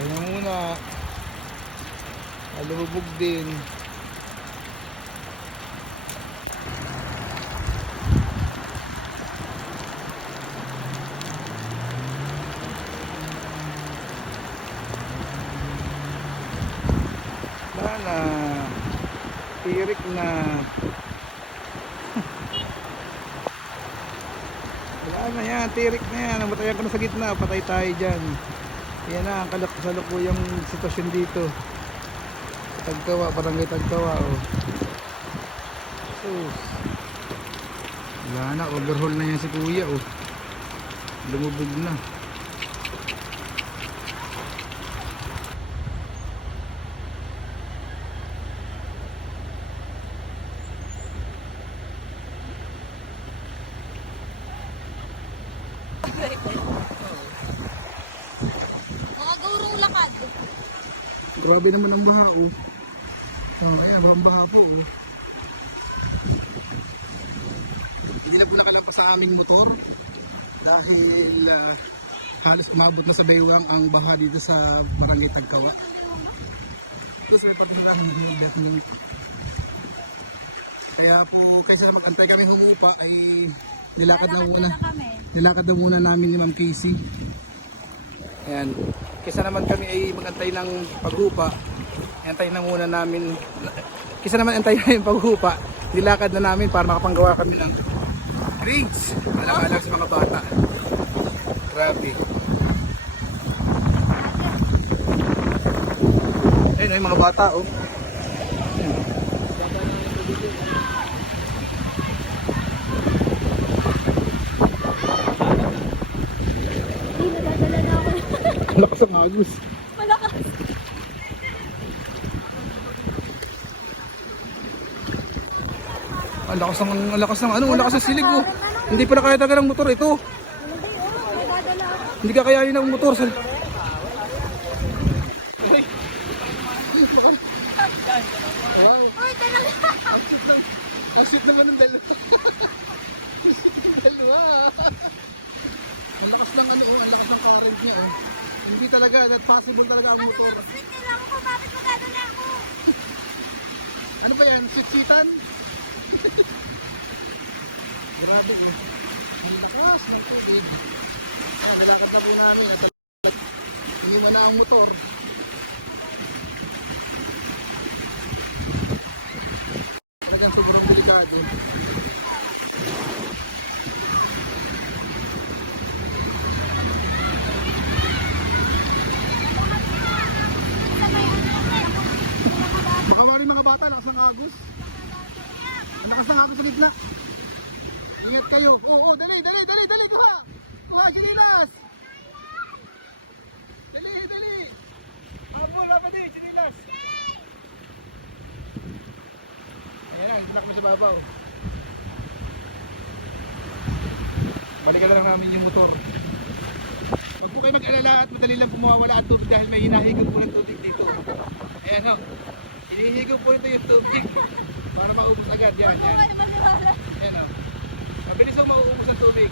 Kaya muna. Alubog din. Wala na. Tirik na. Wala na yan. Tirik na yan. Namatayan ka na sa gitna. Patay tayo dyan. Yan na. Ang kasalukuyang sitwasyon dito. Tagkawa, barangay Tagkawa, oh. Sus. Wala na, overhaul na yan si kuya, oh. Lumubog na. Mga gurong lakad. Grabe naman ang baha, oh. Oh, ayan, ang baha po, oh. Hindi na po nakalampas sa aming motor dahil halos umabot na sa baywang ang baha dito sa barangay Tagkawa. Tapos may pagdulang hindi. Kaya po kaysa mag-antay kami humupa ay nilakad na muna namin ni Ma'am Casey. Ayan. Kaysa naman kami ay mag-antay ng paghupa, antay na muna namin. Kaysa naman antay na yung paghupa, nilakad na namin para makapanggawa kami ng drinks. Alang-alang sa mga bata. Grabe. Ayun yung mga bata, oh. Lakas ang agos. Malakas. Ang lakas ng ano, ang lakas ng silig, oh. Hindi pala kaya taga ng motor ito. Hindi ka kayanin ng motor. Uy, talaga. ang sweet naman ng dalawa. Ang lakas ng ano, ang lakas ng current niya, oh. Hindi talaga, not possible talaga ang motor. Wait, kailangan ko. Bakit magdadala ako? Ano pa yan? Sitsitan? Grabe, eh. Ang lakas ng tubig. Nilakad na po namin. Hindi mo na ang motor. Talagang sobrang delikado. Baka maraming mga bata, lakas ng agos. Lakas ng agos sa gitna. Ingat kayo. Oo, dali. Kuha. Kuha, Chinilas. Dali. Wala pa din, Chinilas. Ayan, block mo sa babaw. Balikan na lang namin yung motor. Huwag po kayo mag-alala at madali lang mawawala ang tubig dahil may hinahigop po ng tubig dito. Ayan, o. Hinihigop po ito yung tubig para maubos agad. Yan. Ayan, o. Mabilis ang mauubos ang tubig.